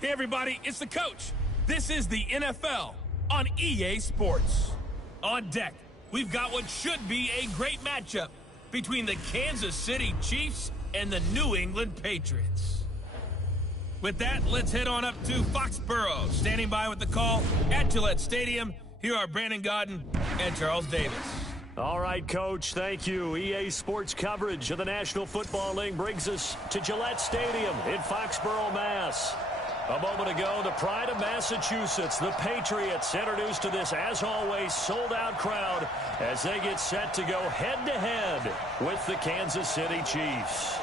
Hey everybody, it's the coach. This is the NFL on EA Sports. On deck, we've got what should be a great matchup between the Kansas City Chiefs and the New England Patriots. With that, let's head on up to Foxborough. Standing by with the call at Gillette Stadium, here are Brandon Gaudin and Charles Davis. All right, Coach, thank you. EA Sports coverage of the National Football League brings us to Gillette Stadium in Foxborough, Mass. A moment ago, the pride of Massachusetts, the Patriots, introduced to this, as always, sold-out crowd as they get set to go head-to-head with the Kansas City Chiefs.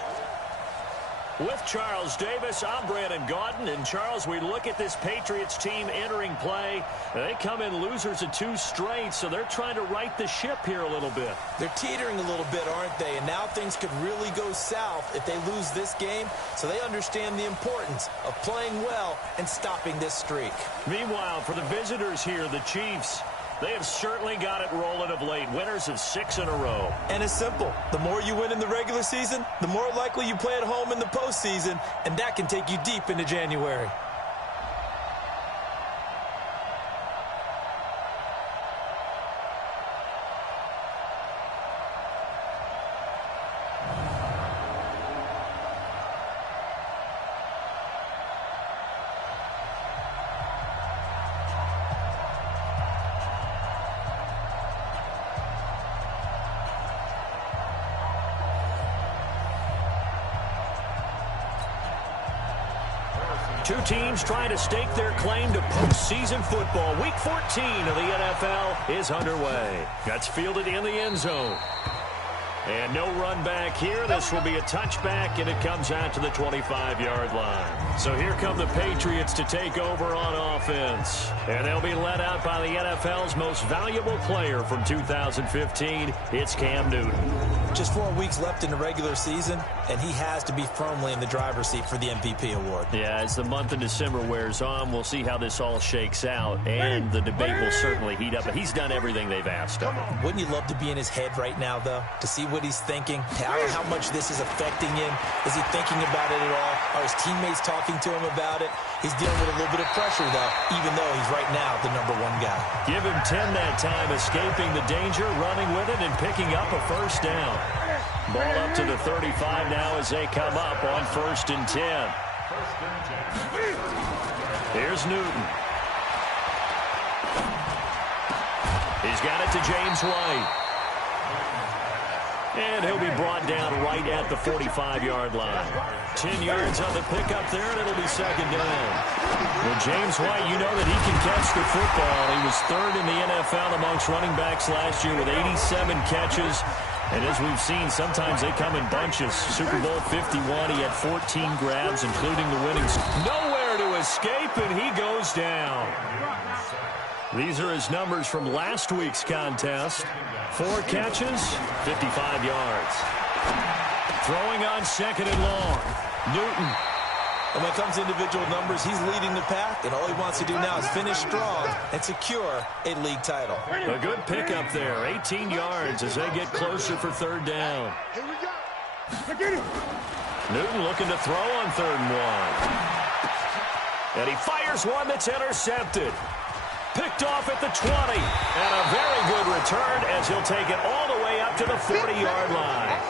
With Charles Davis, I'm Brandon Gaudin. And, Charles, we look at this Patriots team entering play. They come in losers of 2 straight, so they're trying to right the ship here a little bit. They're teetering a little bit, aren't they? And now things could really go south if they lose this game, so they understand the importance of playing well and stopping this streak. Meanwhile, for the visitors here, the Chiefs, they have certainly got it rolling of late. Winners of 6 in a row. And it's simple. The more you win in the regular season, the more likely you play at home in the postseason, and that can take you deep into January. Two teams trying to stake their claim to postseason football. Week 14 of the NFL is underway. That's fielded in the end zone. And no run back here. This will be a touchback, and it comes out to the 25-yard line. So here come the Patriots to take over on offense. And they'll be led out by the NFL's most valuable player from 2015. It's Cam Newton. Just 4 weeks left in the regular season, and he has to be firmly in the driver's seat for the MVP award. Yeah, as the month of December wears on, we'll see how this all shakes out, and the debate will certainly heat up. But he's done everything they've asked of him. Wouldn't you love to be in his head right now, though, to see what he's thinking, how much this is affecting him? Is he thinking about it at all? Are his teammates talking to him about it? He's dealing with a little bit of pressure, though, even though he's right now the #1 guy. Give him 10 that time, escaping the danger, running with it, and picking up a first down. Ball up to the 35 now as they come up on 1st and 10. Here's Newton. He's got it to James White. And he'll be brought down right at the 45-yard line. 10 yards on the pickup there, and it'll be 2nd down. Well, James White, you know that he can catch the football. He was 3rd in the NFL amongst running backs last year with 87 catches. And as we've seen, sometimes they come in bunches. Super Bowl 51, he had 14 grabs, including the winning. Nowhere to escape, and he goes down. These are his numbers from last week's contest. 4 catches, 55 yards. Throwing on 2nd and long. Newton. And when it comes to individual numbers, he's leading the pack, and all he wants to do now is finish strong and secure a league title. A good pickup there, 18 yards as they get closer for 3rd down. Newton looking to throw on 3rd and 1. And he fires one that's intercepted. Picked off at the 20. And a very good return as he'll take it all the way up to the 40-yard line.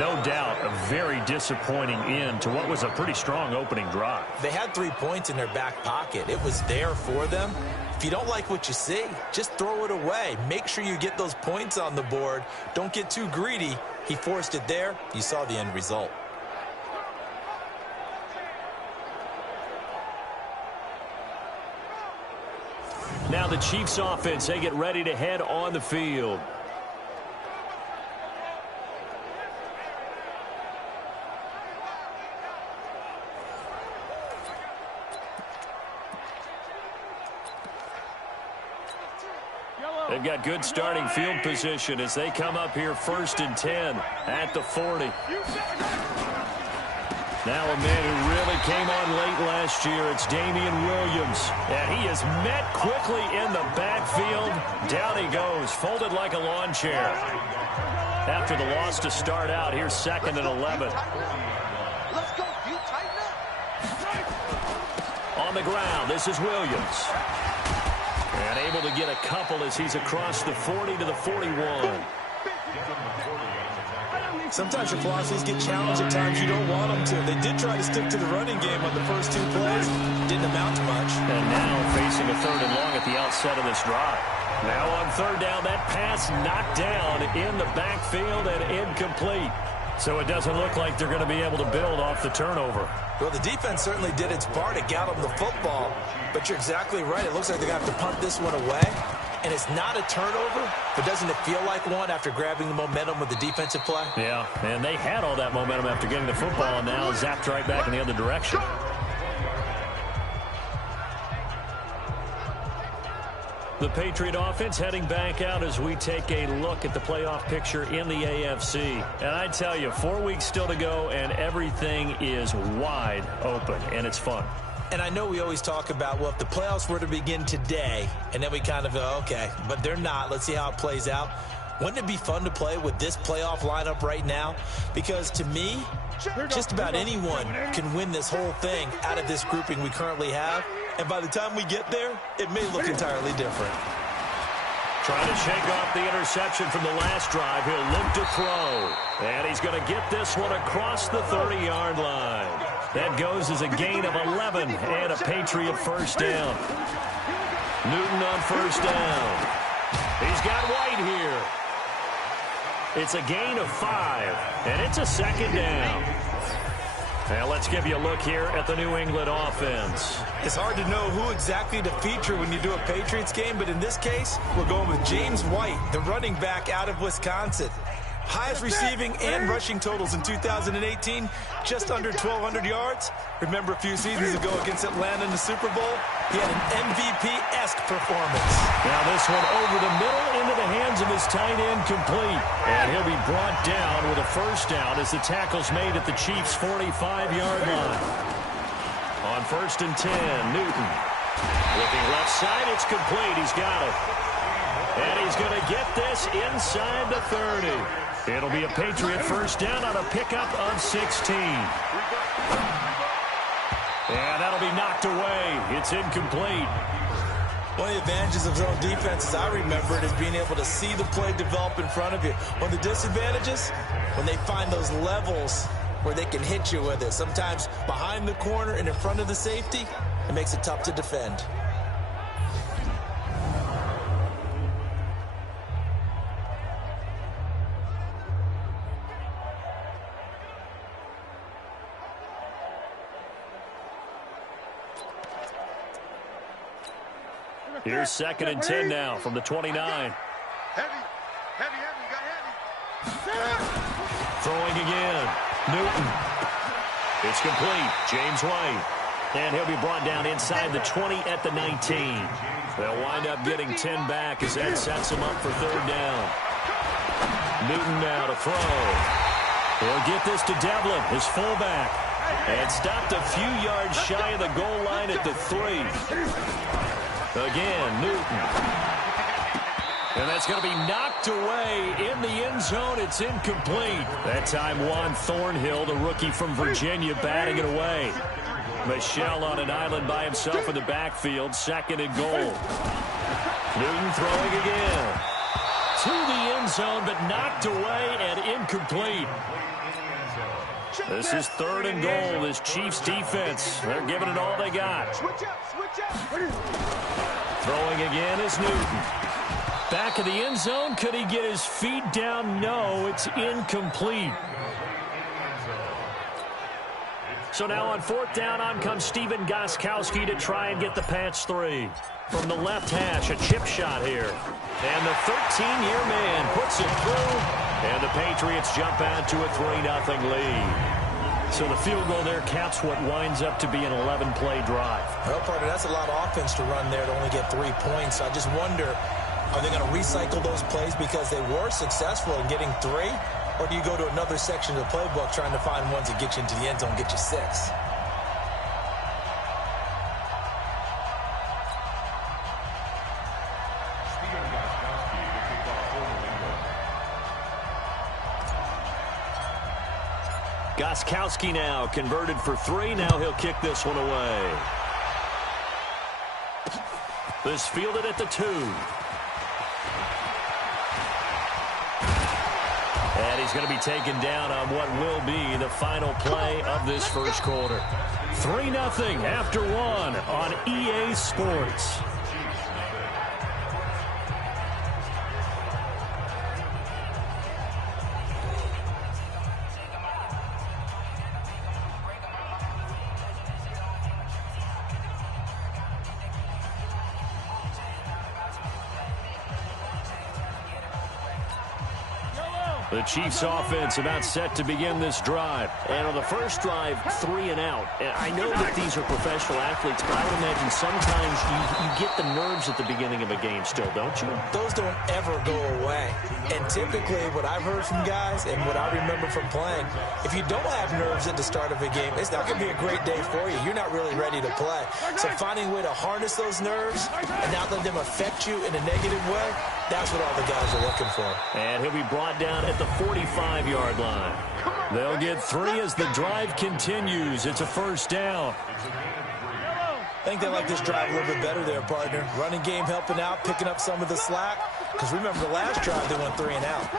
No doubt a very disappointing end to what was a pretty strong opening drive. They had 3 points in their back pocket. It was there for them. If you don't like what you see, just throw it away. Make sure you get those points on the board. Don't get too greedy. He forced it there. You saw the end result. Now the Chiefs offense, they get ready to head on the field. They've got good starting field position as they come up here 1st and 10 at the 40. Now a man who really came on late last year, it's Damian Williams. And he is met quickly in the backfield. Down he goes, folded like a lawn chair. After the loss to start out, here's 2nd and 11. Let's go, you tighten up. On the ground, this is Williams. And able to get a couple as he's across the 40 to the 41. Sometimes your philosophies get challenged at times you don't want them to. They did try to stick to the running game on the first 2 plays. Didn't amount to much. And now facing a 3rd and long at the outset of this drive. Now on 3rd down, that pass knocked down in the backfield and incomplete. So it doesn't look like they're going to be able to build off the turnover. Well, the defense certainly did its part to get them the football. But you're exactly right. It looks like they're going to have to punt this one away. And it's not a turnover, but doesn't it feel like one after grabbing the momentum with the defensive play? Yeah, and they had all that momentum after getting the football, and now zapped right back in the other direction. The Patriot offense heading back out as we take a look at the playoff picture in the AFC. And I tell you, 4 weeks still to go, and everything is wide open, and it's fun. And I know we always talk about, well, if the playoffs were to begin today, and then we kind of go, okay, but they're not. Let's see how it plays out. Wouldn't it be fun to play with this playoff lineup right now? Because to me, just about anyone can win this whole thing out of this grouping we currently have. And by the time we get there, it may look entirely different. Trying to shake off the interception from the last drive. He'll look to throw. And he's going to get this one across the 30-yard line. That goes as a gain of 11 and a Patriot first down. Newton on first down. He's got White here. It's a gain of 5, and it's a 2nd down. Now let's give you a look here at the New England offense. It's hard to know who exactly to feature when you do a Patriots game, but in this case, we're going with James White, the running back out of Wisconsin. Highest receiving and rushing totals in 2018, just under 1,200 yards. Remember a few seasons ago against Atlanta in the Super Bowl? He had an MVP-esque performance. Now this one over the middle into the hands of his tight end complete. And he'll be brought down with a first down as the tackle's made at the Chiefs' 45-yard line. On 1st and 10, Newton. Looking left side, it's complete. He's got it. And he's going to get this inside the 30. It'll be a Patriot first down on a pickup of 16. And that'll be knocked away. It's incomplete. One of the advantages of zone defense, as I remember it, is being able to see the play develop in front of you. One of the disadvantages, when they find those levels where they can hit you with it. Sometimes behind the corner and in front of the safety, it makes it tough to defend. Here's 2nd and 10 now from the 29. Heavy, got heavy. Throwing again. Newton. It's complete. James White. And he'll be brought down inside the 20 at the 19. They'll wind up getting 10 back as that sets them up for 3rd down. Newton now to throw. He'll get this to Devlin, his fullback. And stopped a few yards shy of the goal line at the 3. Again, Newton. And that's going to be knocked away in the end zone. It's incomplete. That time Juan Thornhill, the rookie from Virginia, batting it away. Michelle on an island by himself in the backfield. 2nd and goal. Newton throwing again. To the end zone, but knocked away and incomplete. This is 3rd and goal. This Chiefs defense, they're giving it all they got. Throwing again is Newton. Back of the end zone. Could he get his feet down? No, it's incomplete. So now on 4th down, on comes Stephen Gostkowski to try and get the patch 3. From the left hash, a chip shot here. And the 13-year man puts it through. And the Patriots jump out to a 3-0 lead. So the field goal there caps what winds up to be an 11-play drive. Well, partner, that's a lot of offense to run there to only get 3 points. I just wonder, are they going to recycle those plays because they were successful in getting 3? Or do you go to another section of the playbook trying to find ones that get you into the end zone and get you 6? Gostkowski now converted for 3. Now he'll kick this one away. This fielded at the 2. And he's going to be taken down on what will be the final play of this first quarter. 3-0 after 1 on EA Sports. The Chiefs offense about set to begin this drive. And on the first drive, 3 and out. And I know that these are professional athletes, but I would imagine sometimes you get the nerves at the beginning of a game still, don't you? Those don't ever go away. And typically what I've heard from guys and what I remember from playing, if you don't have nerves at the start of a game, it's not going to be a great day for you. You're not really ready to play. So finding a way to harness those nerves and not let them affect you in a negative way, that's what all the guys are looking for. And he'll be brought down at the 45-yard line. They'll get 3 as the drive continues. It's a first down. I think they like this drive a little bit better there, partner. Running game helping out, picking up some of the slack. Because remember the last drive, they went 3 and out.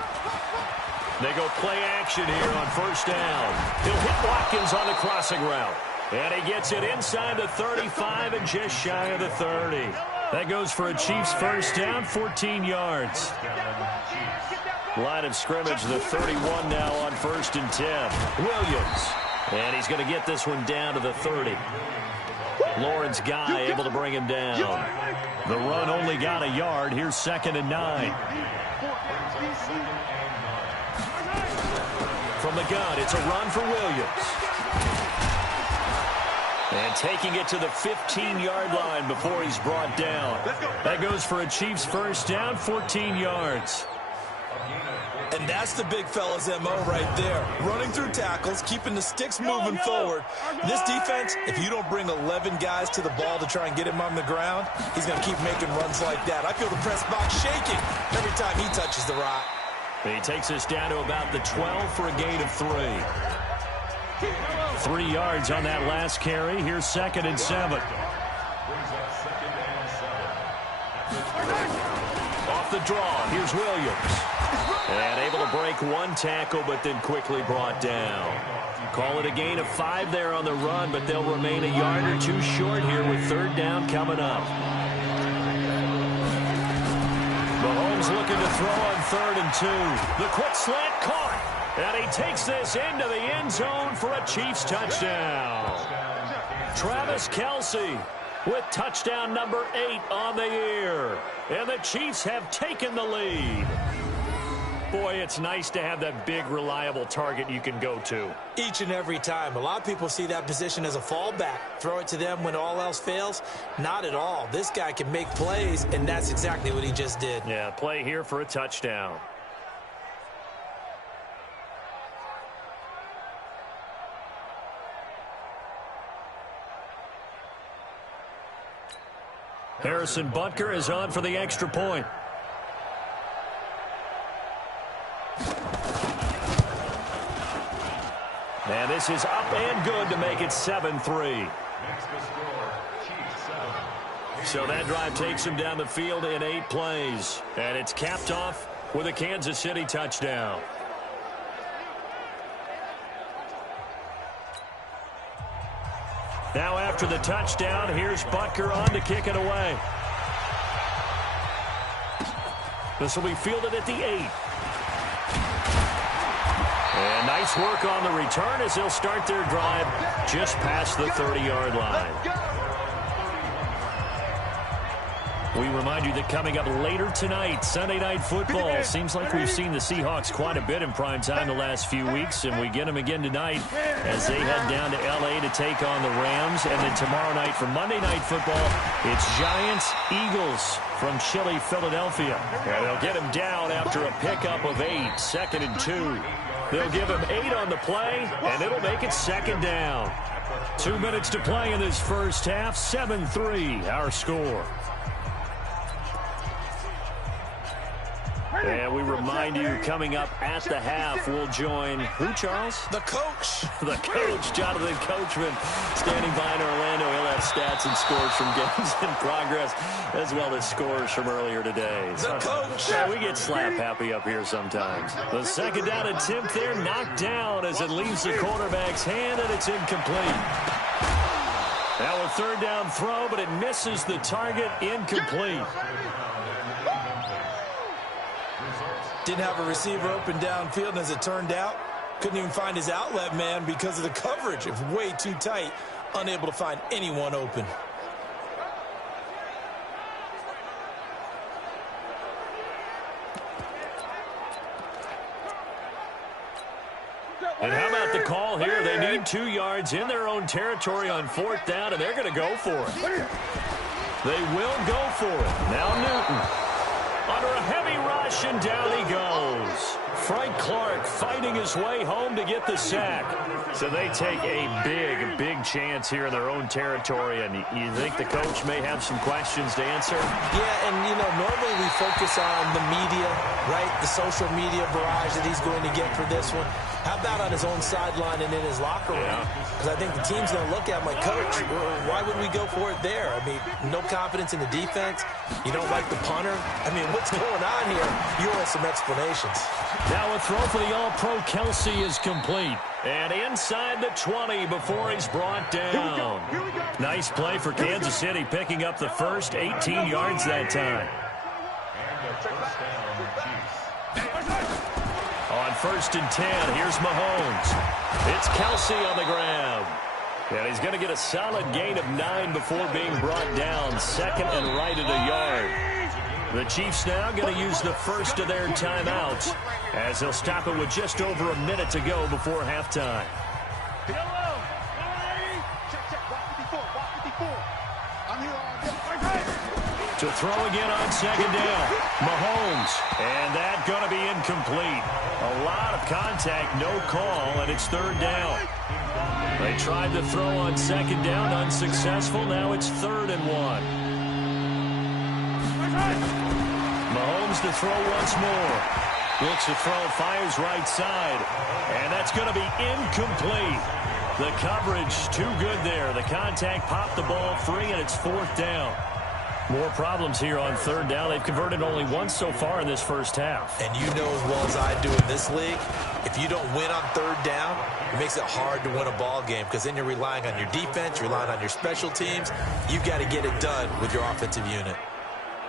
They go play action here on first down. He'll hit Watkins on the crossing route. And he gets it inside the 35 and just shy of the 30. That goes for a Chiefs first down, 14 yards. Line of scrimmage, the 31 now on 1st and 10. Williams. And he's going to get this one down to the 30. Lawrence Guy able to bring him down. The run only got a yard. Here's 2nd and 9. From the gun, it's a run for Williams. And taking it to the 15-yard line before he's brought down. That goes for a Chiefs first down, 14 yards. And that's the big fella's MO right there. Running through tackles, keeping the sticks moving forward. This defense, if you don't bring 11 guys to the ball to try and get him on the ground, he's going to keep making runs like that. I feel the press box shaking every time he touches the rock. He takes us down to about the 12 for a gain of 3. 3 yards on that last carry. Here's 2nd and 7. Off the draw, here's Williams. And able to break 1 tackle, but then quickly brought down. Call it a gain of 5 there on the run, but they'll remain a yard or 2 short here with 3rd down coming up. Mahomes looking to throw on 3rd and 2. The quick slant caught. And he takes this into the end zone for a Chiefs touchdown. Travis Kelce with touchdown number 8 on the year. And the Chiefs have taken the lead. Boy, it's nice to have that big, reliable target you can go to. Each and every time. A lot of people see that position as a fallback. Throw it to them when all else fails. Not at all. This guy can make plays, and that's exactly what he just did. Yeah, play here for a touchdown. Harrison Butker is on for the extra point. And this is up and good to make it 7-3. So that drive takes him down the field in 8 plays. And it's capped off with a Kansas City touchdown. Now after the touchdown, here's Butker on to kick it away. This will be fielded at the 8. And nice work on the return as they'll start their drive just past the 30-yard line. We remind you that coming up later tonight, Sunday Night Football. Seems like we've seen the Seahawks quite a bit in prime time the last few weeks, and we get them again tonight as they head down to L.A. to take on the Rams. And then tomorrow night for Monday Night Football, it's Giants-Eagles from chilly Philadelphia. And they'll get him down after a pickup of 8, 2nd and 2. They'll give him 8 on the play, and it'll make it 2nd down. 2 minutes to play in this first half, 7-3 our score. And we remind you, coming up at the half, we'll join who, Charles? The coach. The coach, Jonathan Coachman, standing by in Orlando. He'll have stats and scores from games in progress, as well as scores from earlier today. The coach. Yeah, we get slap happy up here sometimes. The second down attempt there, knocked down as it leaves the quarterback's hand, and it's incomplete. Now a third down throw, but it misses the target, incomplete. Didn't have a receiver open downfield, and as it turned out, couldn't even find his outlet man because of the coverage. It was way too tight, unable to find anyone open. And how about the call here? They need 2 yards in their own territory on fourth down, and they're going to go for it. They will go for it. Now Newton. Under a heavy rush, and down he goes. Frank Clark fighting his way home to get the sack. So they take a big chance here in their own territory, and you think the coach may have some questions to answer? Yeah, and, normally we focus on the media, right? The social media barrage that he's going to get for this one. How about on his own sideline and in his locker room? Because I think the team's going to look at him like, Coach, why would we go for it there? I mean, no confidence in the defense. You don't like the punter. I mean, what's going on here? You want some explanations. Now a throw for the All-Pro Kelsey is complete. And inside the 20 before he's brought down. Nice play for Kansas City, picking up the first 18 yards that time. On 1st and 10, here's Mahomes. It's Kelsey on the grab. And he's going to get a solid gain of 9 before being brought down. Second and right at a yard. The Chiefs now going to use the first of their timeouts as they'll stop it with just over a minute to go before halftime. To throw again on second down. Mahomes. And that going to be incomplete. A lot of contact, no call, and it's third down. They tried to throw on second down, unsuccessful. Now it's 3rd and 1. Mahomes to throw once more. Looks to throw, fires right side. And that's going to be incomplete. The coverage too good there. The contact popped the ball free, and it's 4th down. More problems here on 3rd down. They've converted only once so far in this first half. And you know as well as I do in this league, if you don't win on 3rd down, it makes it hard to win a ball game because then you're relying on your defense, you're relying on your special teams. You've got to get it done with your offensive unit.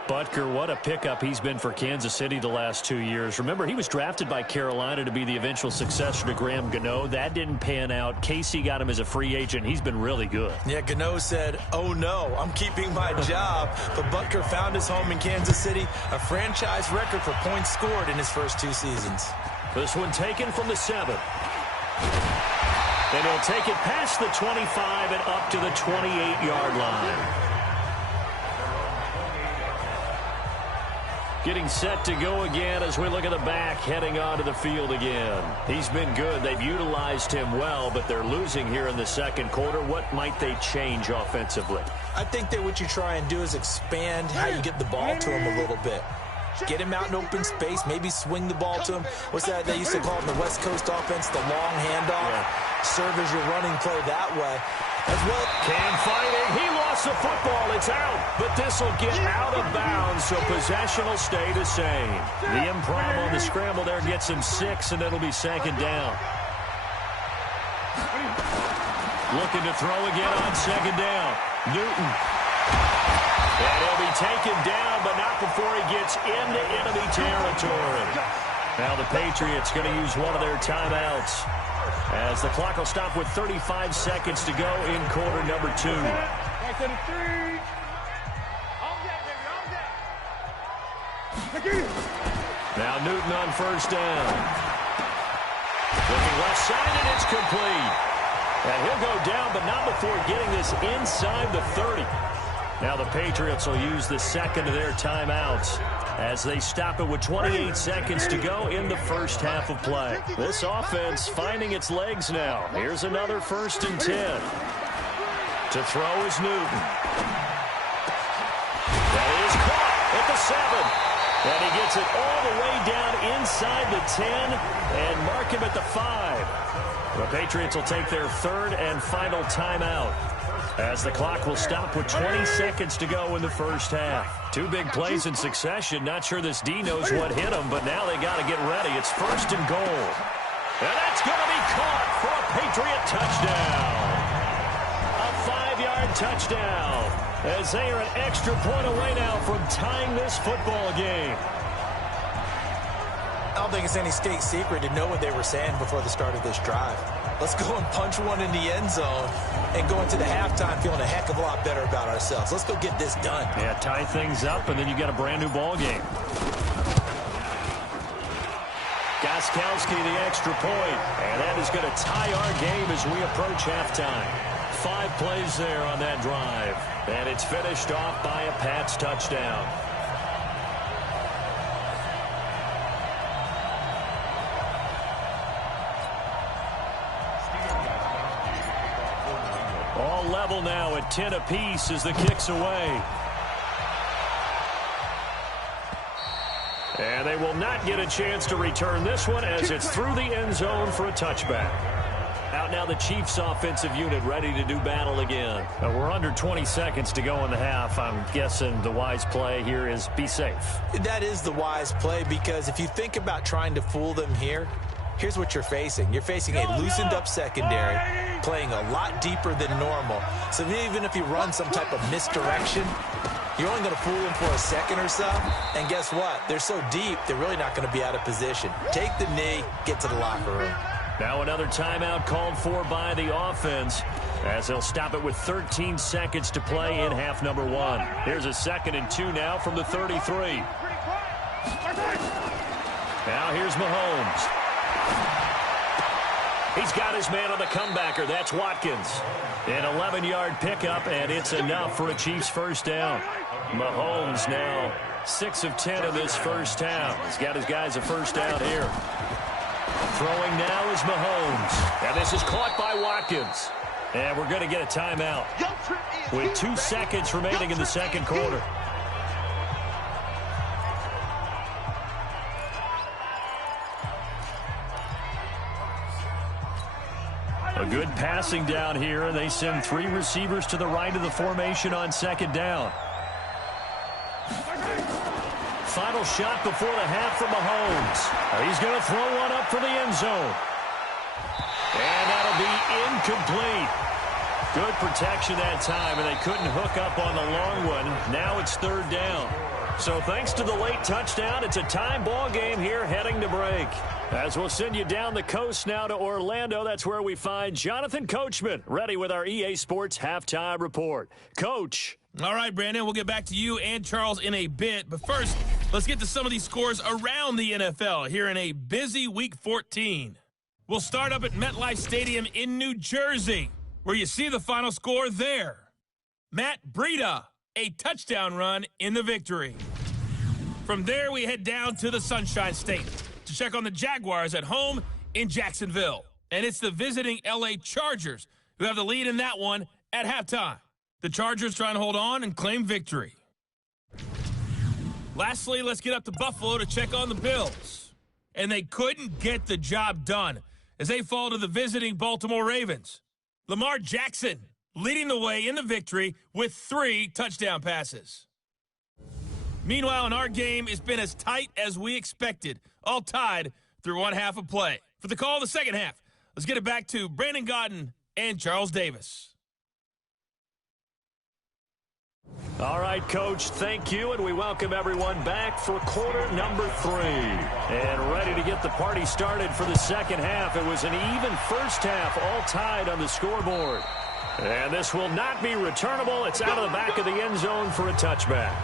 Butker, what a pickup he's been for Kansas City the last 2 years. Remember, he was drafted by Carolina to be the eventual successor to Graham Gano. That didn't pan out. Casey got him as a free agent. He's been really good. Yeah, Gano said, oh no, I'm keeping my job. But Butker found his home in Kansas City, a franchise record for points scored in his first 2 seasons. This one taken from the 7. And he'll take it past the 25 and up to the 28-yard line. Getting set to go again as we look at the back, heading onto the field again. He's been good. They've utilized him well, but they're losing here in the second quarter. What might they change offensively? I think that what you try and do is expand how you get the ball to him a little bit. Get him out in open space, maybe swing the ball to him. What's that they used to call it in the West Coast offense, the long handoff? Yeah. Serve as your running play that way. As well. Cam fighting. He lost the football. It's out. But this will get out of bounds, so possession will stay the same. The improv on the scramble there gets him 6, and it'll be 2nd down. Looking to throw again on 2nd down. Newton. And he'll be taken down, but not before he gets into enemy territory. Now the Patriots going to use one of their timeouts, as the clock will stop with 35 seconds to go in quarter number 2. Now Newton on 1st down. Looking left side, and it's complete. And he'll go down, but not before getting this inside the 30. Now the Patriots will use the second of their timeouts as they stop it with 28 seconds to go in the first half of play. This offense finding its legs now. Here's another 1st and 10. To throw is Newton. That is caught at the 7. And he gets it all the way down inside the 10 and mark him at the 5. The Patriots will take their third and final timeout, as the clock will stop with 20 seconds to go in the first half. Two big plays in succession. Not sure this D knows what hit him, but now they got to get ready. It's first and goal. And that's going to be caught for a Patriot touchdown. A 5-yard touchdown, as they are an extra point away now from tying this football game. I don't think it's any state secret to know what they were saying before the start of this drive. Let's go and punch one in the end zone and go into the halftime feeling a heck of a lot better about ourselves. Let's go get this done. Yeah, tie things up, and then you got a brand-new ball game. Gostkowski, the extra point, and that is going to tie our game as we approach halftime. 5 plays there on that drive, and it's finished off by a Pats touchdown. All level now at 10 apiece as the kick's away. And they will not get a chance to return this one as it's through the end zone for a touchback. Out now the Chiefs offensive unit ready to do battle again. We're under 20 seconds to go in the half. I'm guessing the wise play here is be safe. That is the wise play, because if you think about trying to fool them here, here's what you're facing. You're facing a loosened up secondary, playing a lot deeper than normal. So even if you run some type of misdirection, you're only going to fool them for a second or so. And guess what? They're so deep, they're really not going to be out of position. Take the knee, get to the locker room. Now another timeout called for by the offense, as they'll stop it with 13 seconds to play in half number 1. Here's a 2nd and 2 now from the 33. Now here's Mahomes. He's got his man on the comebacker. That's Watkins. An 11-yard pickup, and it's enough for a Chiefs first down. Mahomes now 6 of 10 of this first half. He's got his guys a first down here. Throwing now is Mahomes. And this is caught by Watkins. And we're going to get a timeout with 2 seconds remaining in the second quarter. A good passing down here, and they send 3 receivers to the right of the formation on second down. Final shot before the half from Mahomes. He's going to throw one up for the end zone. And that'll be incomplete. Good protection that time, and they couldn't hook up on the long one. Now it's third down. So thanks to the late touchdown, it's a time ball game here heading to break. As we'll send you down the coast now to Orlando, that's where we find Jonathan Coachman, ready with our EA Sports Halftime Report. Coach. All right, Brandon, we'll get back to you and Charles in a bit. But first, let's get to some of these scores around the NFL here in a busy Week 14. We'll start up at MetLife Stadium in New Jersey, where you see the final score there. Matt Breida, a touchdown run in the victory. From there, we head down to the Sunshine State to check on the Jaguars at home in Jacksonville. And it's the visiting LA Chargers who have the lead in that one at halftime. The Chargers trying to hold on and claim victory. Lastly, let's get up to Buffalo to check on the Bills. And they couldn't get the job done as they fall to the visiting Baltimore Ravens. Lamar Jackson leading the way in the victory with 3 touchdown passes. Meanwhile, in our game, it's been as tight as we expected, all tied through one half of play. For the call of the second half, let's get it back to Brandon Gaudin and Charles Davis. All right, Coach, thank you, and we welcome everyone back for quarter number 3. And ready to get the party started for the second half. It was an even first half, all tied on the scoreboard. And this will not be returnable. It's out of the back of the end zone for a touchback.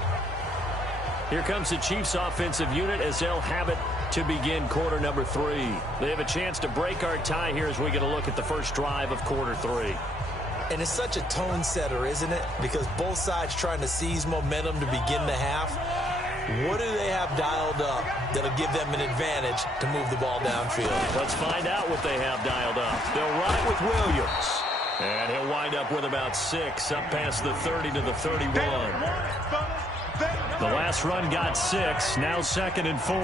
Here comes the Chiefs offensive unit as they'll have it to begin quarter number 3. They have a chance to break our tie here as we get a look at the first drive of quarter 3. And it's such a tone setter, isn't it? Because both sides trying to seize momentum to begin the half. What do they have dialed up that'll give them an advantage to move the ball downfield? Let's find out what they have dialed up. They'll run it with Williams. And he'll wind up with about 6 up past the 30 to the 31. The last run got 6. Now 2nd and 4.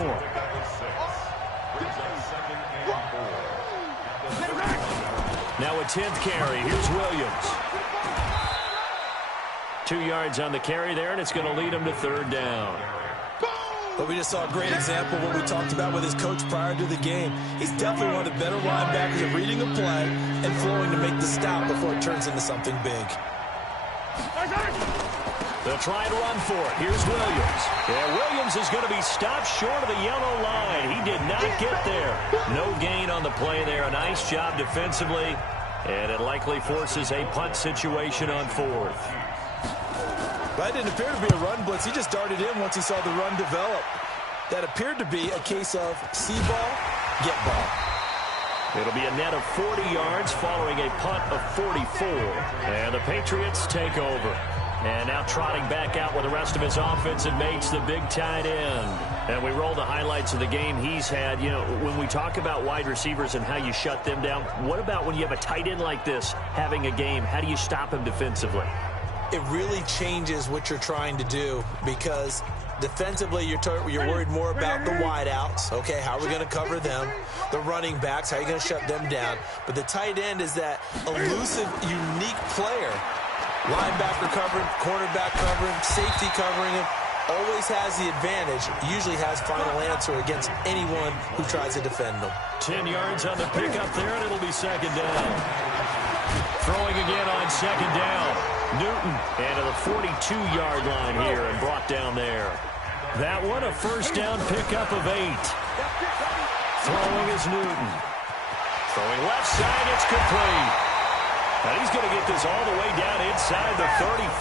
Now a 10th carry. Here's Williams. 2 yards on the carry there, and it's going to lead him to 3rd down. But we just saw a great example of what we talked about with his coach prior to the game. He's definitely one of the better linebackers at reading a play and flowing to make the stop before it turns into something big. They'll try and run for it. Here's Williams. Yeah, Williams is going to be stopped short of the yellow line. He did not get there. No gain on the play there. A nice job defensively, and it likely forces a punt situation on 4th. That didn't appear to be a run blitz. He just darted in once he saw the run develop. That appeared to be a case of see ball, get ball. It'll be a net of 40 yards following a punt of 44. And the Patriots take over. And now trotting back out with the rest of his offensive mates, the big tight end. And we roll the highlights of the game he's had. You know, when we talk about wide receivers and how you shut them down, what about when you have a tight end like this having a game? How do you stop him defensively? It really changes what you're trying to do because defensively you're worried more about the wideouts. Okay, how are we going to cover them? The running backs, how are you going to shut them down? But the tight end is that elusive, unique player. Linebacker covering, cornerback covering, safety covering him. Always has the advantage. Usually has final answer against anyone who tries to defend them. 10 yards on the pickup there, and it'll be 2nd down. Throwing again on 2nd down. Newton into the 42-yard line here and brought down there. That one a 1st down pickup of 8. Throwing is Newton. Throwing left side, it's complete. And he's going to get this all the way down inside the 35.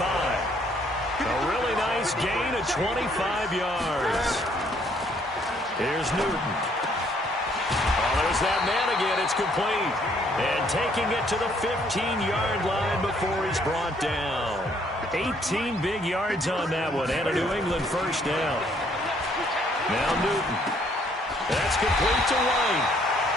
A really nice gain of 25 yards. Here's Newton. Oh, there's that man again. It's complete. And taking it to the 15-yard line before he's brought down. 18 big yards on that one. And a New England 1st down. Now Newton. That's complete to White.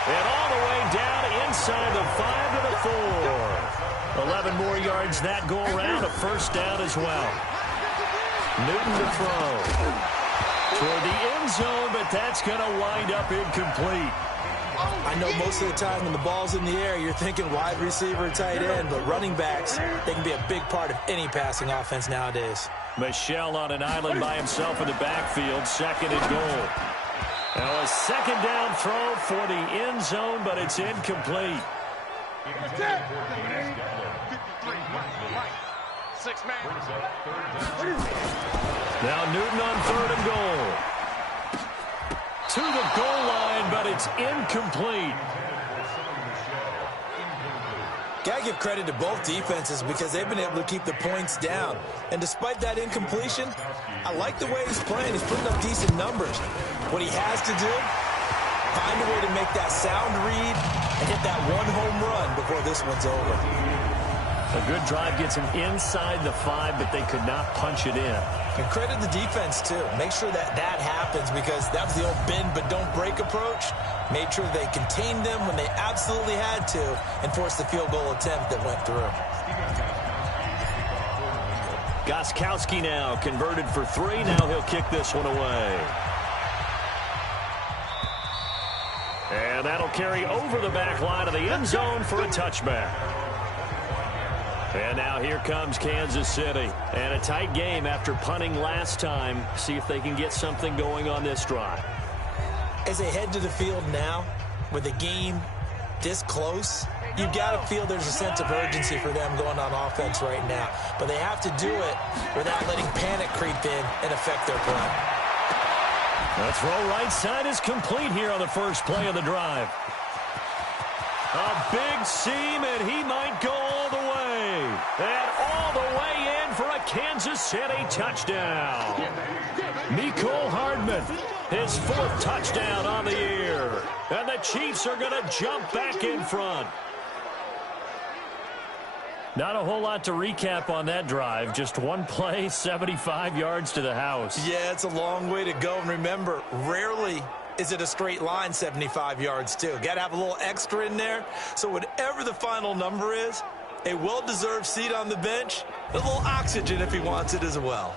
And all the way down inside the 5 to the 4. 11 more yards that go around. A 1st down as well. Newton to throw. Toward the end zone, but that's going to wind up incomplete. I know most of the time when the ball's in the air, you're thinking wide receiver, tight end, but running backs, they can be a big part of any passing offense nowadays. Michel on an island by himself in the backfield, 2nd and goal. Now a 2nd down throw for the end zone, but it's incomplete. Now Newton on 3rd and goal. To the goal line, but it's incomplete. Got to give credit to both defenses because they've been able to keep the points down. And despite that incompletion, I like the way he's playing. He's putting up decent numbers. What he has to do, find a way to make that sound read and hit that 1 home run before this one's over. A good drive gets him inside the 5, but they could not punch it in. And credit the defense, too. Make sure that happens because that was the old bend but don't break approach. Made sure they contained them when they absolutely had to and forced the field goal attempt that went through. Gostkowski now converted for 3. Now he'll kick this one away. And that'll carry over the back line of the end zone for a touchback. And now here comes Kansas City. And a tight game after punting last time. See if they can get something going on this drive. As they head to the field now, with the game this close, you've got to feel there's a sense of urgency for them going on offense right now. But they have to do it without letting panic creep in and affect their play. The throw right side is complete here on the first play of the drive. A big seam, and he might go all the way. And all the way in for a Kansas City touchdown. Mecole Hardman, his 4th touchdown on the year. And the Chiefs are going to jump back in front. Not a whole lot to recap on that drive. Just one play, 75 yards to the house. Yeah, it's a long way to go. And remember, rarely is it a straight line 75 yards, too. Got to have a little extra in there. So whatever the final number is, a well-deserved seat on the bench, a little oxygen if he wants it as well.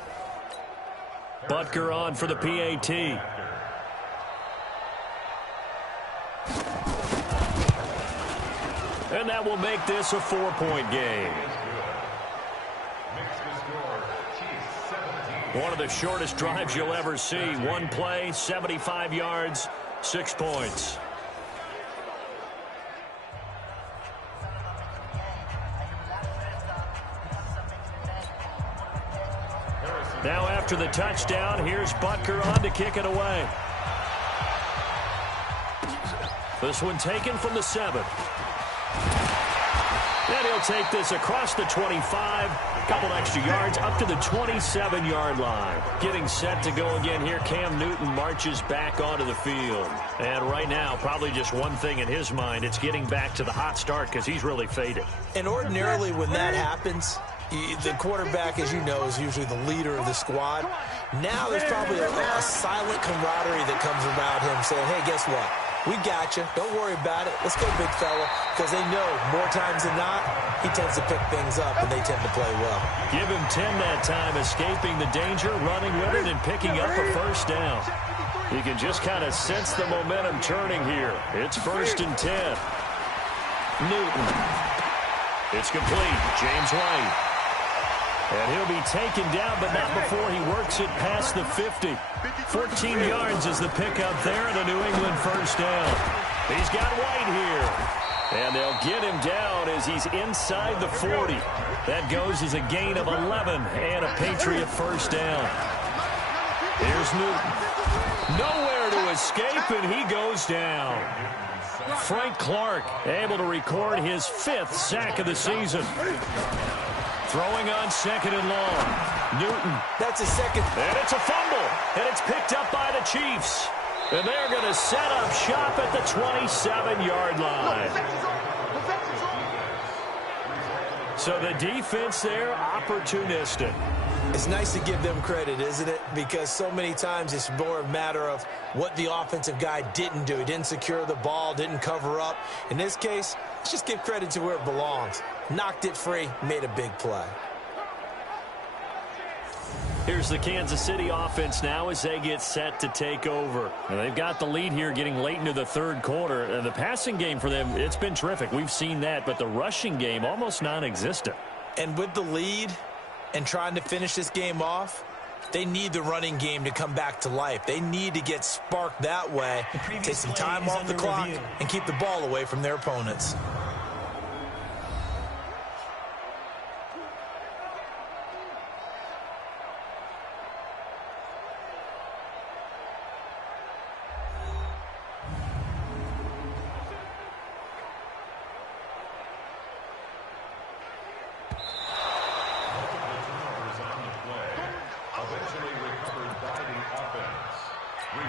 Butker on for the PAT. And that will make this a 4-point game. One of the shortest drives you'll ever see. One play, 75 yards, 6 points. Now after the touchdown, here's Butker on to kick it away. This one taken from the 7. And he'll take this across the 25. Couple extra yards up to the 27-yard line. Getting set to go again here. Cam Newton marches back onto the field. And right now, probably just one thing in his mind. It's getting back to the hot start because he's really faded. And ordinarily when that happens, the quarterback, as you know, is usually the leader of the squad. Now there's probably a silent camaraderie that comes around him saying, hey, guess what? We got you. Don't worry about it. Let's go, big fella. Because they know more times than not, he tends to pick things up, and they tend to play well. Give him 10 that time, escaping the danger, running with it, and picking up a first down. You can just kind of sense the momentum turning here. It's 1st and 10. Newton. It's complete. James White. And he'll be taken down, but not before he works it past the 50. 14 yards is the pickup there, and a New England first down. He's got White here. And they'll get him down as he's inside the 40. That goes as a gain of 11 and a Patriot first down. Here's Newton. Nowhere to escape, and he goes down. Frank Clark able to record his 5th sack of the season. Throwing on 2nd and long. Newton. That's a second. And it's a fumble. And it's picked up by the Chiefs. And they're going to set up shop at the 27-yard line. So the defense there, opportunistic. It's nice to give them credit, isn't it? Because so many times it's more a matter of what the offensive guy didn't do. He didn't secure the ball, didn't cover up. In this case, let's just give credit to where it belongs. Knocked it free, made a big play. Here's the Kansas City offense now as they get set to take over. And they've got the lead here getting late into the 3rd quarter. And the passing game for them, it's been terrific. We've seen that, but the rushing game almost non-existent. And with the lead and trying to finish this game off, they need the running game to come back to life. They need to get sparked that way, take some time off the clock, and keep the ball away from their opponents.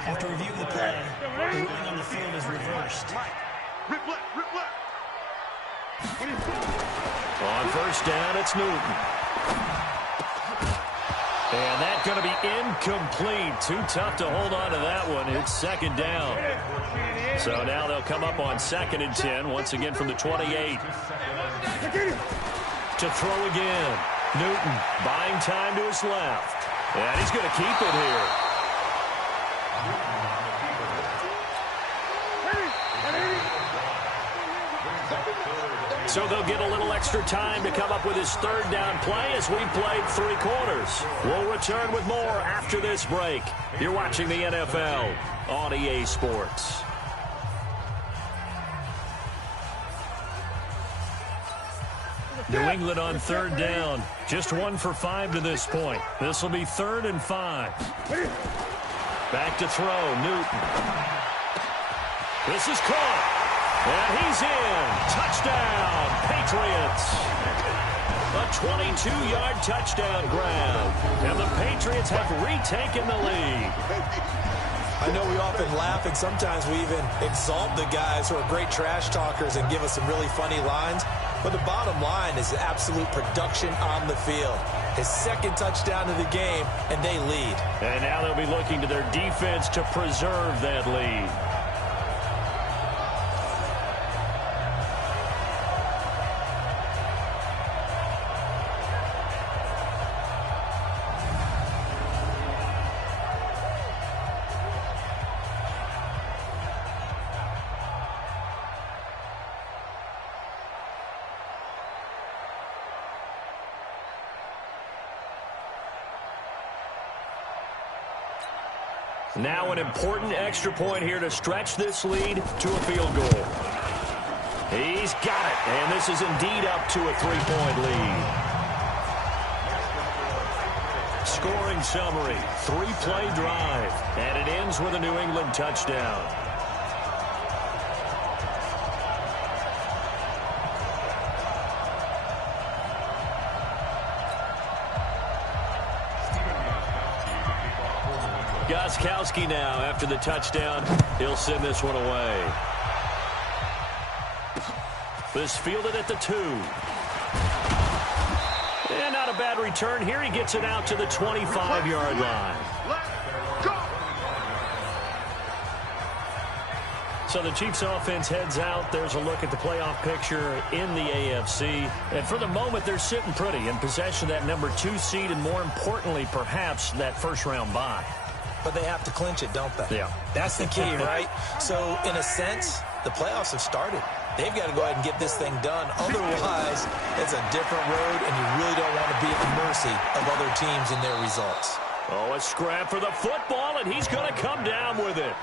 After review of the play, the ruling on the field is reversed. On first down, it's Newton. And that's going to be incomplete. Too tough to hold on to that one. It's 2nd down. So now they'll come up on 2nd and 10, once again from the 28. To throw again. Newton buying time to his left. And he's going to keep it here. So they'll get a little extra time to come up with his 3rd down play as we've played 3 quarters. We'll return with more after this break. You're watching the NFL on EA Sports. New England on 3rd down. Just 1 for 5 to this point. This will be 3rd and 5. Back to throw, Newton. This is caught. And he's in. Touchdown, Patriots. A 22-yard touchdown grab. And the Patriots have retaken the lead. I know we often laugh, and sometimes we even exalt the guys who are great trash talkers and give us some really funny lines. But the bottom line is absolute production on the field. His 2nd touchdown of the game, and they lead. And now they'll be looking to their defense to preserve that lead. Now an important extra point here to stretch this lead to a field goal. He's got it, and this is indeed up to a 3-point lead. Scoring summary, 3-play drive, and it ends with a New England touchdown. Gostkowski now after the touchdown. He'll send this one away. This fielded at the 2. And not a bad return here. He gets it out to the 25-yard line. So the Chiefs offense heads out. There's a look at the playoff picture in the AFC. And for the moment, they're sitting pretty in possession of that number 2 seed and, more importantly, perhaps that first-round bye. But they have to clinch it, don't they? Yeah. That's the key, right? So, in a sense, the playoffs have started. They've got to go ahead and get this thing done. Otherwise, it's a different road, and you really don't want to be at the mercy of other teams and their results. Oh, a scrap for the football, and he's going to come down with it.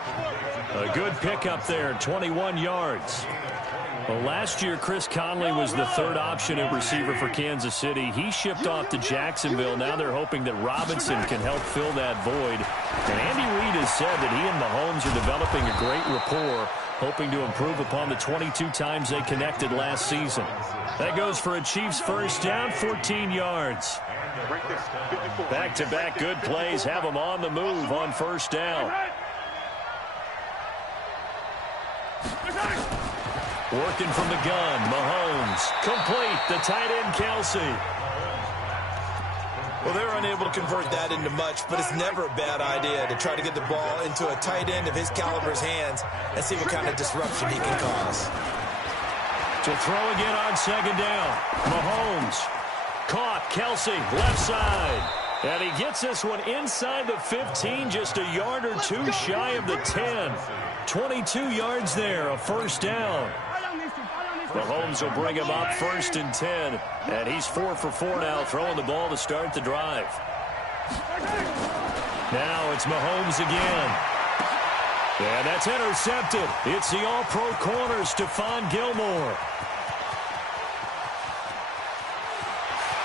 A good pickup there, 21 yards. Well, last year, Chris Conley was the third option at receiver for Kansas City. He shipped off to Jacksonville. Now they're hoping that Robinson can help fill that void. And Andy Reid has said that he and Mahomes are developing a great rapport, hoping to improve upon the 22 times they connected last season. That goes for a Chiefs first down, 14 yards. Back-to-back good plays have them on the move on first down. Working from the gun, Mahomes. Complete, the tight end, Kelsey. Well, they're unable to convert that into much, but it's never a bad idea to try to get the ball into a tight end of his caliber's hands and see what kind of disruption he can cause. To throw again on second down. Mahomes. Caught, Kelsey, left side. And he gets this one inside the 15, just a yard or two shy of the 10. 22 yards there, a first down. Mahomes will bring him up first and 10. And he's 4 for 4 now, throwing the ball to start the drive. Now it's Mahomes again. And that's intercepted. It's the all-pro corner, Stephon Gilmore.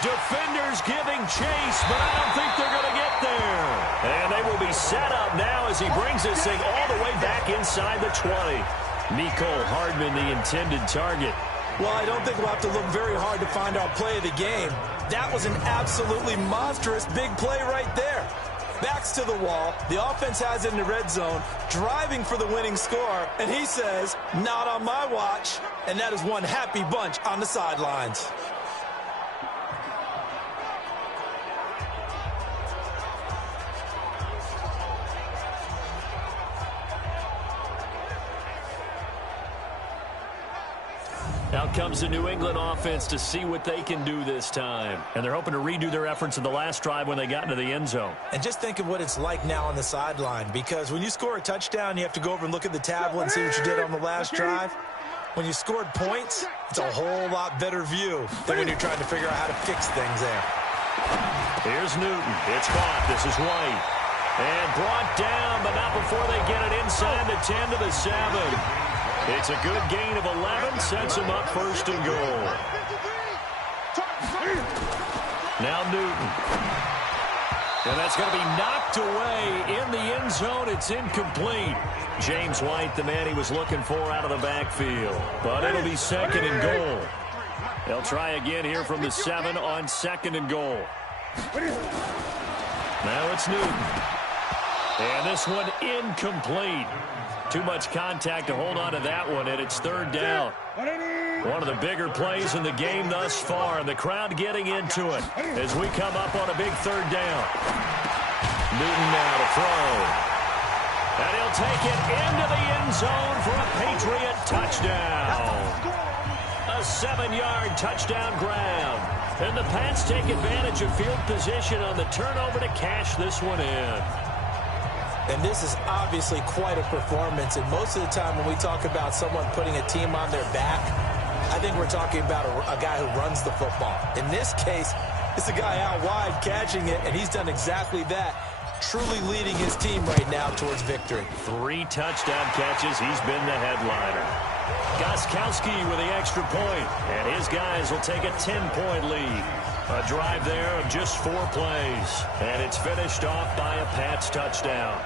Defenders giving chase, but I don't think they're going to get there. And they will be set up now as he brings this thing all the way back inside the 20. Mecole Hardman, the intended target. Well, I don't think we'll have to look very hard to find our play of the game. That was an absolutely monstrous big play right there. Backs to the wall. The offense has it in the red zone, driving for the winning score. And he says, not on my watch. And that is one happy bunch on the sidelines. Out comes the New England offense to see what they can do this time. And they're hoping to redo their efforts in the last drive when they got into the end zone. And just think of what it's like now on the sideline, because when you score a touchdown, you have to go over and look at the tablet and see what you did on the last drive. When you scored points, it's a whole lot better view than when you're trying to figure out how to fix things there. Here's Newton. It's caught. This is White. And brought down, but not before they get it inside the 10 to the 7. It's a good gain of 11, sets him up first and goal. Now Newton. And that's going to be knocked away in the end zone. It's incomplete. James White, the man he was looking for out of the backfield. But it'll be second and goal. They'll try again here from the 7 on second and goal. Now it's Newton. And this one incomplete. Too much contact to hold on to that one, and it's third down. One of the bigger plays in the game thus far, and the crowd getting into it as we come up on a big third down. Newton now to throw. And he'll take it into the end zone for a Patriot touchdown. A 7-yard touchdown grab. And the Pats take advantage of field position on the turnover to cash this one in. And this is obviously quite a performance. And most of the time when we talk about someone putting a team on their back, I think we're talking about a guy who runs the football. In this case, it's a guy out wide catching it, and he's done exactly that. truly leading his team right now towards victory. 3 touchdown catches. He's been the headliner. Gostkowski with the extra point, and his guys will take a 10-point lead. A drive there of just 4 plays, and it's finished off by a Pats touchdown.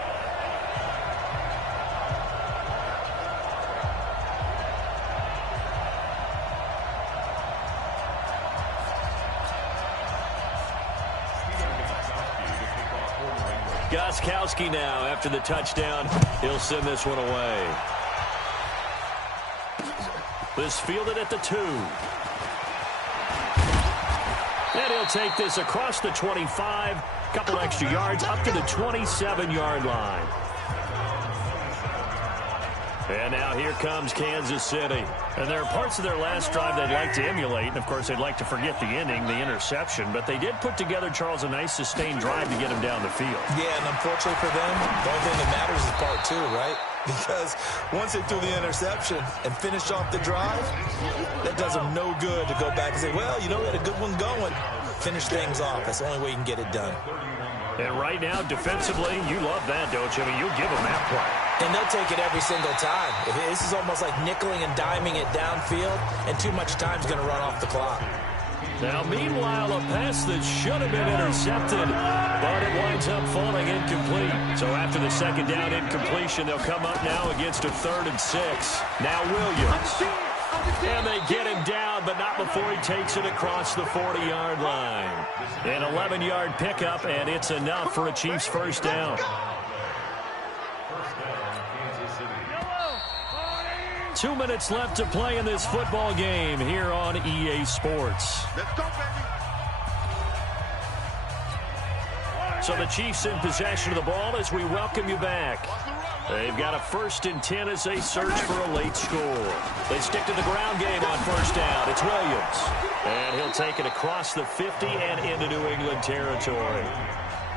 Gostkowski now after the touchdown. He'll send this one away. This fielded at the 2. And he'll take this across the 25. Couple extra yards up to the 27-yard line. And now here comes Kansas City. And there are parts of their last drive they'd like to emulate. And, of course, they'd like to forget the inning, the interception. But they did put together, Charles, a nice sustained drive to get him down the field. Yeah, and unfortunately for them, the only thing that matters is part 2, right? Because once they threw the interception and finished off the drive, that does them no good to go back and say, well, you know, we had a good one going. Finish things off. That's the only way you can get it done. And right now, defensively, you love that, don't you? I mean, you'll give them that play. And they'll take it every single time. This is almost like nickeling and diming it downfield, and too much time's going to run off the clock. Now, meanwhile, a pass that should have been intercepted, but it winds up falling incomplete. So after the second down incompletion, they'll come up now against a 3rd and 6. Now Williams. And they get him down, but not before he takes it across the 40-yard line. An 11-yard pickup, and it's enough for a Chiefs first down. 2 minutes left to play in this football game here on EA Sports. So the Chiefs in possession of the ball as we welcome you back. They've got a 1st and 10 as they search for a late score. They stick to the ground game on first down. It's Williams. And he'll take it across the 50 and into New England territory.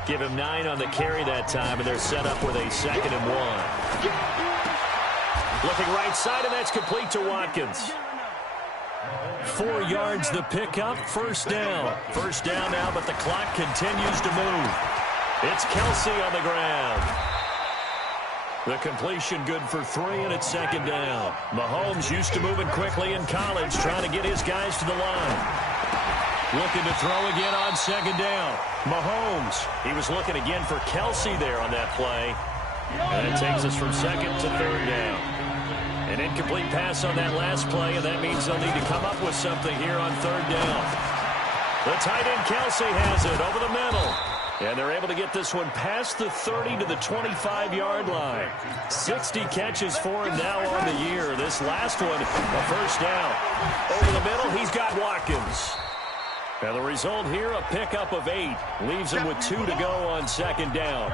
Give him 9 on the carry that time, and they're set up with a 2nd and 1. Looking right side, and that's complete to Watkins. 4 yards the pickup, first down. First down now, but the clock continues to move. It's Kelsey on the ground. The completion good for 3, and it's 2nd down. Mahomes used to moving quickly in college, trying to get his guys to the line. Looking to throw again on 2nd down. Mahomes, he was looking again for Kelsey there on that play. And it takes us from 2nd to 3rd down. An incomplete pass on that last play, and that means they'll need to come up with something here on 3rd down. The tight end Kelsey has it over the middle. And they're able to get this one past the 30 to the 25-yard line. 60 catches for him now on the year. This last one, a first down. Over the middle, he's got Watkins. And the result here, a pickup of 8. Leaves him with 2 to go on 2nd down.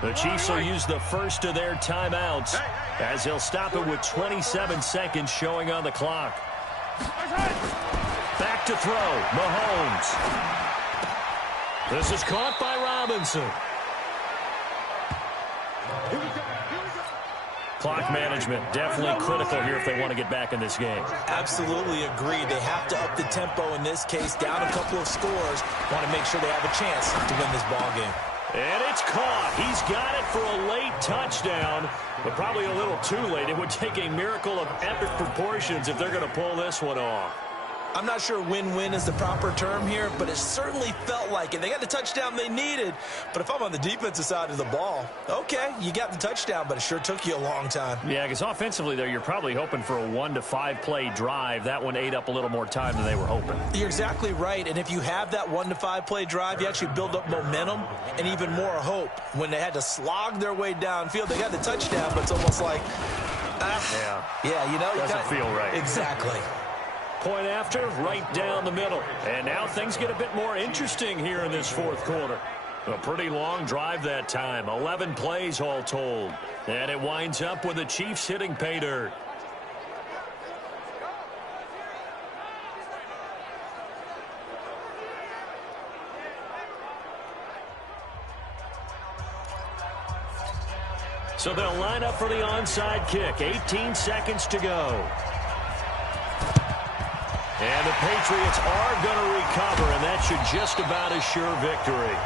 The Chiefs will use the first of their timeouts as they'll stop it with 27 seconds showing on the clock. Back to throw, Mahomes. This is caught by Robinson. Clock management definitely critical here if they want to get back in this game. Absolutely agreed. They have to up the tempo in this case, down a couple of scores. Want to make sure they have a chance to win this ball game. And it's caught. He's got it for a late touchdown, but probably a little too late. It would take a miracle of epic proportions if they're going to pull this one off. I'm not sure win-win is the proper term here, but it certainly felt like it. They got the touchdown they needed, but if I'm on the defensive side of the ball, okay, you got the touchdown, but it sure took you a long time. Yeah, because offensively there, you're probably hoping for a 1 to 5 play drive. That one ate up a little more time than they were hoping. You're exactly right, and if you have that 1 to 5 play drive, you actually build up momentum and even more hope. When they had to slog their way downfield, they got the touchdown, but it's almost like, yeah, you know. Doesn't feel right. Exactly. Point after, right down the middle. And now things get a bit more interesting here in this 4th quarter. A pretty long drive that time. 11 plays all told. And it winds up with the Chiefs hitting pay dirt. So they'll line up for the onside kick. 18 seconds to go. And the Patriots are going to recover, and that should just about assure victory.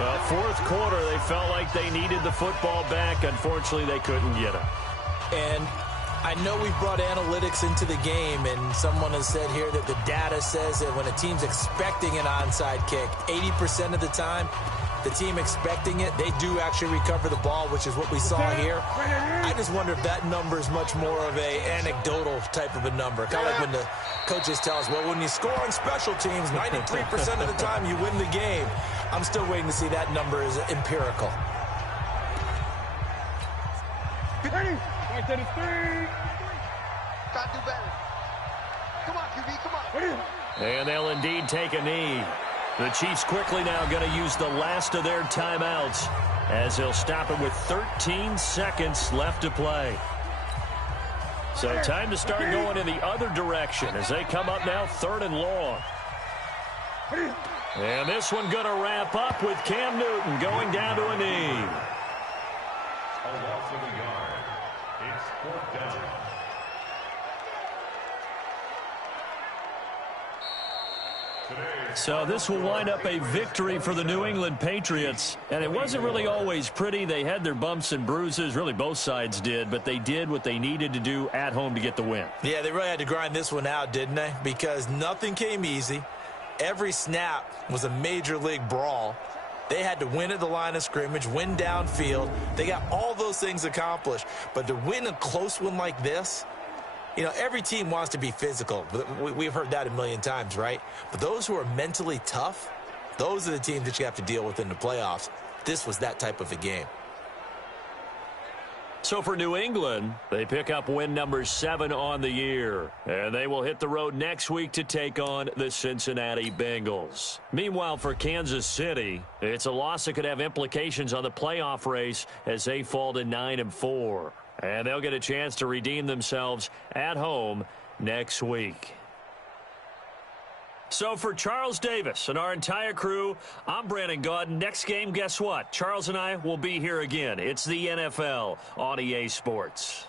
Well, fourth quarter, they felt like they needed the football back. Unfortunately, they couldn't get it. And I know we've brought analytics into the game, and someone has said here that the data says that when a team's expecting an onside kick, 80% of the time, the team expecting it, they do actually recover the ball, which is what we saw here. I just wonder if that number is much more of a anecdotal type of a number. Kind of like when the coaches tell us, well, when you score on special teams, 93% of the time you win the game. I'm still waiting to see that number is empirical. Ready? Right to the three. Try to do better. Come on, QB, come on. And they'll indeed take a knee. The Chiefs quickly now going to use the last of their timeouts as they'll stop it with 13 seconds left to play. So time to start going in the other direction as they come up now 3rd and long. And this one going to wrap up with Cam Newton going down to a knee. A loss of a yard. It's 4th down. So this will wind up a victory for the New England Patriots. And it wasn't really always pretty. They had their bumps and bruises. Really, both sides did. But they did what they needed to do at home to get the win. Yeah, they really had to grind this one out, didn't they? Because nothing came easy. Every snap was a major league brawl. They had to win at the line of scrimmage, win downfield. They got all those things accomplished. But to win a close one like this, you know, every team wants to be physical. We've heard that a million times, right? But those who are mentally tough, those are the teams that you have to deal with in the playoffs. This was that type of a game. So for New England, they pick up win number 7 on the year. And they will hit the road next week to take on the Cincinnati Bengals. Meanwhile, for Kansas City, it's a loss that could have implications on the playoff race as they fall to 9-4. And they'll get a chance to redeem themselves at home next week. So for Charles Davis and our entire crew, I'm Brandon Gaudin. Next game, guess what? Charles and I will be here again. It's the NFL on EA Sports.